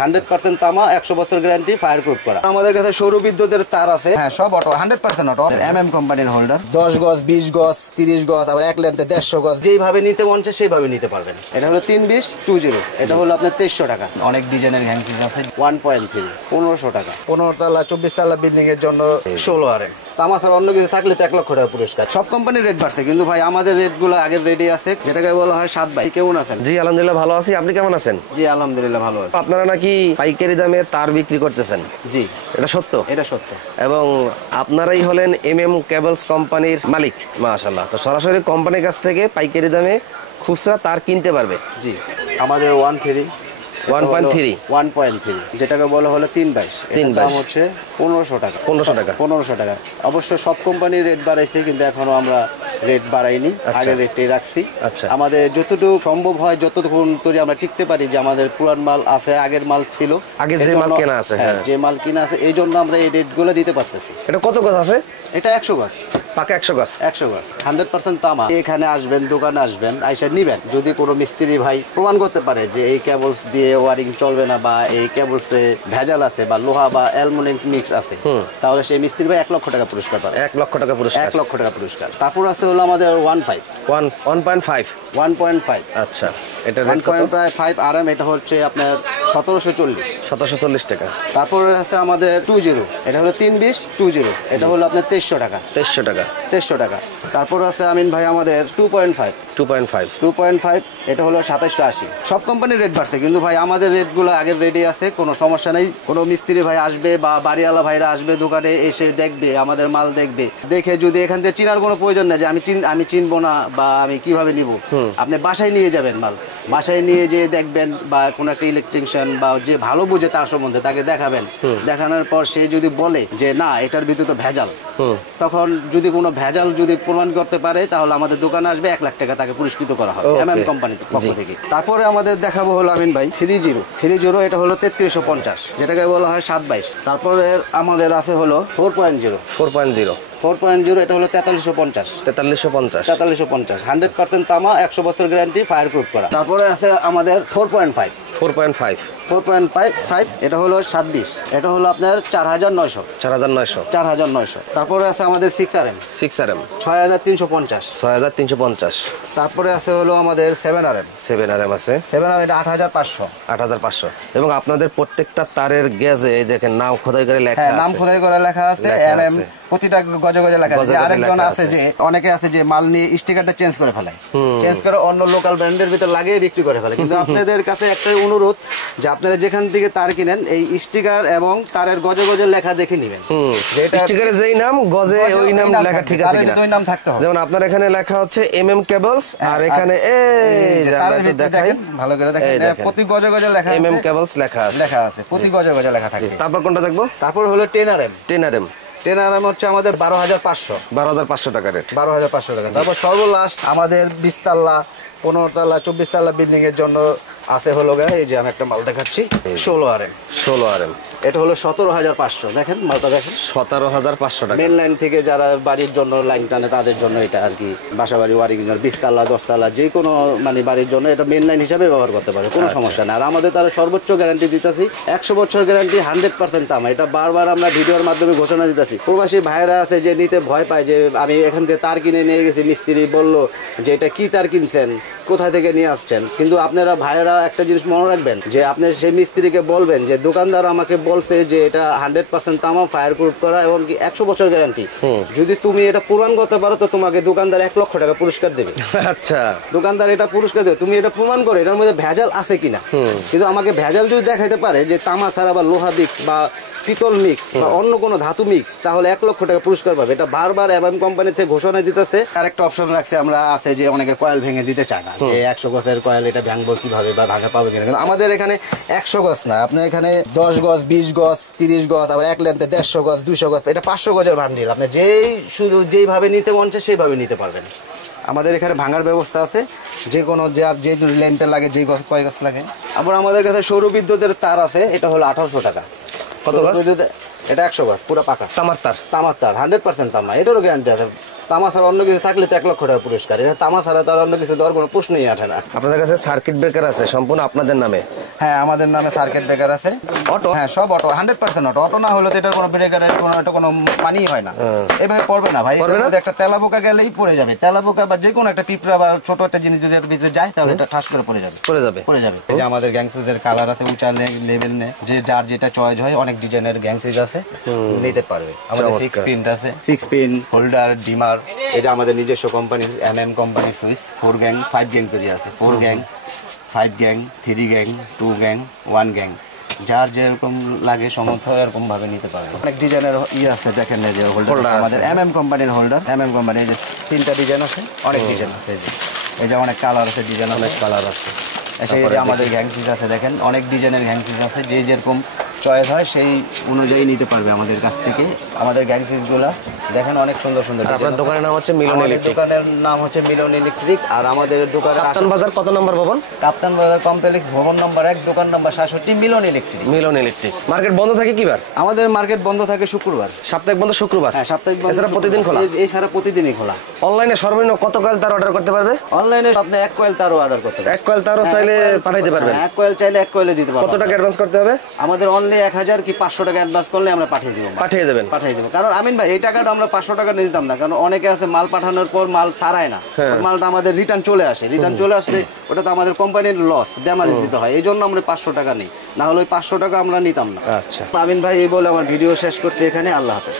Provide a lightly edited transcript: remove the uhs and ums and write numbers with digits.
100% তামা, 100 বছর guarantee, fire proof করা। আমাদের কাছে সৌর বিদ্যুতের তার আছে, হ্যাঁ সব অটো, 100% অটো। MM কোম্পানির হোল্ডার, 10 গজ, 20 গজ, 30 গজ, আবার এক লেন্থে 150 গজ, যেইভাবে নিতে মন চায় সেইভাবে নিতে পারবেন। এটা হলো 32020, এটা হলো আপনার 2300 টাকা। অনেক ডিজাইনের হ্যান্ডপিস আছে, 1.3 1500 টাকা। 15 তলা 24 তলা বিল্ডিং এর জন্য 16 RM। তামা ছাড়া অন্য কিছু থাকলে তো 1 লক্ষ টাকা পুরস্কার। সব কোম্পানির রেট বাড়ছে, কিন্তু ভাই আমাদের রেট গুলো আগের রেটই আছে, যেটাকে বলা হয় 7 ভাই। কেমন আছেন? জি আলহামদুলিল্লাহ ভালো আছি, আপনি কেমন আছেন? জি আলহামদুলিল্লাহ ভালো আছি। আপনারা নাকি পাইকারি দামে তার বিক্রি করতেছেন? জি এটা সত্য? এটা সত্য। এবং আপনারাই হলেন MM কেবলস কোম্পানির মালিক। মাশাআল্লাহ। তো সরাসরি কোম্পানির কাছ থেকে পাইকারি দামে খুচরা তার কিনতে পারবে? জি, আমাদের 1.3 যেটাকে বলা হলো 322, এর দাম হচ্ছে 1500 টাকা। 1500 টাকা। অবশ্য সব কোম্পানির রেট বাড়াইছে, কিন্তু এখনো আমরা রেট বাড়াইনি, আগের রেটটাই রাখছি। আচ্ছা, আমাদের যতটুকু সম্ভব হয়, যতক্ষণ ধরে আমরা টিকতে পারি, যে আমাদের পুরান মাল আছে, আগের মাল ছিল, আগে যে মাল কেনা আছে, হ্যাঁ যে মাল কিনা আছে, এই জন্য আমরা এই রেটগুলো দিতে পারতেছি। এটা কত গজ আছে? এটা 100 গজ, পাকা 100 গজ। 100 গজ, 100% তামা। এখানে আসবেন, দোকানে আসবেন, আইসা নিবেন। যদি কোনো মিস্ত্রি ভাই প্রমাণ করতে পারে যে এই কেবলস দিয়ে ওয়ারিং চলবে না, বা এই কেবলসে ভেজাল আছে, বা লোহা বা অ্যালুমিনিয়াম মিক্স আছে, তাহলে সেই মিস্ত্রি ভাই 1 লক্ষ টাকা পুরস্কার পাবে। 1 লক্ষ টাকা পুরস্কার। 1 লক্ষ টাকা পুরস্কার। তারপর আছে হলো আমাদের 1.5। আচ্ছা, এটা রেট কত? 1.5 RM, এটা হচ্ছে আপনার 1740 টাকা। তারপরে আছে আমাদের 20, এটা হলো 32020, এটা হলো আপনার 2300 টাকা। 2300 টাকা। তারপর আছে আমিন ভাই আমাদের 2.5, এটা হলো 2780। সব কোম্পানির রেট বাড়ছে, কিন্তু ভাই আমাদের রেটগুলো আগের রেটই আছে, কোনো সমস্যা নেই। কোনো মিস্ত্রি ভাই আসবে বা বাড়িওয়ালা ভাইরা আসবে, দোকানে এসে দেখবে, আমাদের মাল দেখবে, দেখে যদি এখান থেকে চিনার কোনো প্রয়োজন নেই যে আমি চিনবো না বা আমি কিভাবে নিব, আপনি বাসায় নিয়ে যাবেন মাল, বাসায় নিয়ে যেয়ে দেখবেন, বা কোনো একটা ইলেকট্রিশিয়ান বা যে ভালো বুঝে তার সম্বন্ধে তাকে দেখাবেন। দেখানোর পর সে যদি বলে যে না এটার ভিতরে তো ভেজাল, তখন যদি কোনো ভেজাল যদি প্রমাণ করতে পারে, তাহলে আমাদের দোকানে আসবে, 1 লাখ টাকা তাকে পুরস্কৃত করা হবে MM কোম্পানির পক্ষ থেকে। তারপরে আমাদের দেখাবো হলো আমিন ভাই 30, এটা হলো 3350, যেটাকে বলা হয় 722। তারপরে আমাদের আছে হলো 4.0, এটা হলো 4350। 100% তামা, 100 বছর গ্যারান্টি, ফায়ার প্রুফ করা। তারপরে আছে আমাদের 4.5, এটা হলো 720, এটা হলো আপনার 4900। তারপরে আছে আমাদের 6 RM, 6350। তারপরে আছে হলো আমাদের 7 RM আছে, এটা 8500। এবং আপনাদের প্রত্যেকটা তারের গেজে দেখেন নাম খোদাই করে লেখা আছে। নাম খোদাই করে লেখা আছে, MM প্রতিটা গজে লেখা আছে। আরেকজন আছে যে অনেকে আছে যে মাল নিয়ে স্টিকারটা চেঞ্জ করে ফেলে, চেঞ্জ করে অন্য লোকাল ব্র্যান্ডের ভিতর লাগিয়ে বিক্রি করে ফেলে। কিন্তু আপনাদের কাছে একটাই অনুরোধ, যে আপনারা যেখান থেকে তার কিনেন, এই স্টিকার এবং তারের গজে লেখা দেখে নেবেন, স্টিকারে যেই নাম, গজে ওই নাম লেখা ঠিক আছে কিনা, ওই নাম থাকতে হবে। যেমন আপনার এখানে লেখা হচ্ছে MM কেবলস, আর এখানে এই তারের ভিতরে দেখেন, ভালো করে দেখেন, প্রতি গজে লেখা আছে, MM কেবলস লেখা আছে, প্রতি গজে লেখা থাকে। তারপর কোনটা দেখবো? তারপর হলো 10 RM, 10 RM হচ্ছে আমাদের 12500 টাকা রেট। 12500 টাকা। তারপর সর্বলাস্ট আমাদের 20 তলা 15 তলা 24 তলা বিল্ডিং এর জন্য আছে হলো এই যে আমি একটা মাল দেখাচ্ছি, 16 RM, এটা হলো 17500। দেখেন মালটা দেখেন, 17500 টাকা। মেন লাইন থেকে যারা বাড়ির জন্য লাইন টানে তাদের জন্য এটা আর কি, বাসা বাড়ি ওয়ারিং 20 তলা 10 তলা যে কোনো মানে বাড়ির জন্য এটা মেন লাইন হিসাবে ব্যবহার করতে পারে, কোনো সমস্যা না। আর আমাদের তারা সর্বোচ্চ গ্যারান্টি দিতেছি, 100 বছর গ্যারান্টি, 100% তামা। এটা বারবার আমরা ভিডিওর মাধ্যমে ঘোষণা দিতেছি। প্রবাসী ভাইরা আছে যে নিতে ভয় পায়, যে আমি এখান থেকে তার কিনে নিয়ে গেছি, মিস্ত্রি বললো যে এটা কি তার কিনছেন, কোথায় থেকে নিয়ে আসছেন। কিন্তু আপনারা ভাইরা একটা জিনিস মনে রাখবেন, যে আপনি সেই মিস্ত্রিকে বলবেন যে দোকানদার আমাকে বলছে যে এটা 100% তামা, ফায়ার প্রুফ করা, এবং কি 100 বছর গ্যারান্টি। যদি তুমি এটা প্রমাণ করতে পারো, তো তোমাকে দোকানদার 1 লক্ষ টাকা পুরস্কার দেবে। আচ্ছা, দোকানদার এটা পুরস্কার দেবে, তুমি এটা প্রমাণ করো এটার মধ্যে ভেজাল আছে কিনা। কিন্তু আমাকে ভেজাল যদি দেখাইতে পারে, যে তামা ছাড়া বা লোহা মিক্স বা পিতল মিক্স বা অন্য কোনো ধাতু মিক্স, তাহলে 1 লক্ষ টাকা পুরস্কার পাবে। এটা বারবার MM কোম্পানি থেকে ঘোষণা দিতেছে। আরেকটা অপশন রাখছে আমরা, আছে যে অনেকে কয়েল ভেঙে দিতে চায় না, যে 100 গজের কয়েল এটা ভাঙবো কিভাবে বা ভাঙা পাবো কিনা। কিন্তু আমাদের এখানে 100 গজ না, আপনার এখানে 10 গজ, 20 গজ, 30 গজ, আবার এক লেন্থে 150 গজ, 200 গজ, এটা 500 গজের বান্ডিল। আপনি যেইভাবে নিতে মন চায় সেইভাবে নিতে পারবেন। আমাদের এখানে ভাঙার ব্যবস্থা আছে, যে কোনো যার যে লেন্থটা লাগে, যে কয় গজ লাগে। আবার আমাদের কাছে সৌর বিদ্যুতের তার আছে, এটা হলো 1800 টাকা। কত গজ? এটা 100 গজ পুরো পাকা তামার তার, 100% তামা, এটারও গ্যারান্টি আছে। তামা ছাড়া অন্য কিছু থাকলে তো 1 লক্ষ টাকা পুরস্কার, এটা তামা ছাড়া তো আর অন্য কিছু দেওয়ার কোনো প্রশ্নই আসে না। আপনাদের কাছে সার্কিট ব্রেকার আছে সম্পূর্ণ আপনাদের নামে? হ্যাঁ, আমাদের নামে সার্কিট ব্রেকার আছে। অটো? হ্যাঁ, সব অটো, 100% অটো। অটো না হলে তো এটার কোনো ব্রেকারের কোনো মানেই হয় না। এভাবে পড়বে না ভাই, এটার মধ্যে একটা তেলাপোকা গেলেই পড়ে যাবে। তেলাপোকা বা যে কোনো একটা পিঁপড়া বা ছোট একটা জিনিস যদি এর ভিতরে যায় তাহলে এটা ঠাস করে পড়ে যাবে। এই যে আমাদের গ্যাং সুইচের কালার আছে, উঁচা লেভেল নে, যে যার যেটা চয়েস হয়, অনেক ডিজাইনের গ্যাং সুইচ আছে, নিতে পারবে। আমাদের 6 পিন আছে, 6 পিন হোল্ডার, ডিমার। এটা আমাদের নিজস্ব কোম্পানির এমএম কোম্পানির সুইচ। 4 গ্যাং 5 গ্যাং তৈরি আছে, 4 gang 5 gang 3 gang 2 gang 1 gang, যার যেরকম লাগে সমর্থ এরকম ভাবে নিতে পারবে। অনেক ডিজাইনের আছে, দেখেন এই যে হোল্ডার আমাদের এমএম কোম্পানির হোল্ডার। এমএম কোম্পানি, এই যে 3টা ডিজাইন আছে, অনেক ডিজাইন আছে। এই যে অনেক কালার আছে, ডিজাইন অনেক কালার আছে। এই যে আমাদের গ্যাং সুইচ আছে, দেখেন অনেক ডিজাইনের গ্যাং সুইচ আছে, যে যেরকম চয়েস হয় সেই অনুযায়ী নিতে পারবে আমাদের কাছ থেকে। আমাদের গ্যাং সুইচগুলো দেখেন অনেক সুন্দর সুন্দর। আপনার দোকানের নাম হচ্ছে মিলন ইলেকট্রিক? দোকানের নাম হচ্ছে মিলন ইলেকট্রিক। আর আমাদের দোকানে কাপ্তান বাজার কত নম্বর ভবন? কাপ্তান বাজার কমপ্লেক্স, ভবন নম্বর 1, দোকান নম্বর 67, মিলন ইলেকট্রিক। মিলন ইলেকট্রিক। মার্কেট বন্ধ থাকে কি বার? আমাদের মার্কেট বন্ধ থাকে শুক্রবার। সাপ্তাহিক বন্ধ শুক্রবার? হ্যাঁ, সাপ্তাহিক বন্ধ। এছাড়া প্রতিদিন খোলা? এছাড়া প্রতিদিনই খোলা। অনলাইনে সর্বনিম্ন কত কয়েল তার অর্ডার করতে পারবে? অনলাইনে আপনি 1 কয়েল তারও অর্ডার করতে পারবেন। 1 কয়েল তারও চাইলে পাঠাইতে পারবেন? 1 কয়েল চাইলে 1 কয়েলে দিতে পারবেন। কত টাকা অ্যাডভান্স করতে হবে? আমাদের অনলি 1000 কি 500 টাকা অ্যাডভান্স করলে আমরা পাঠিয়ে দিব। পাঠিয়ে দেবেন? পাঠিয়ে দেব। কারণ আমিন ভাই, এই টাকাটা আমরা 500 টাকা নিতাম না, কারণ অনেকে আছে মাল পাঠানোর পর মাল ছাড়ায় না, মালটা আমাদের রিটার্ন চলে আসে। রিটার্ন চলে আসলে ওটা তো আমাদের কোম্পানির লস, ড্যামেজ দিতে হয়। এই জন্য আমরা 500 টাকা নিই, না হলে ওই 500 টাকা আমরা নিতাম না। আচ্ছা আমিন ভাই, এই বলে আমার ভিডিও শেষ করতে এখানে। আল্লাহ হাফেজ।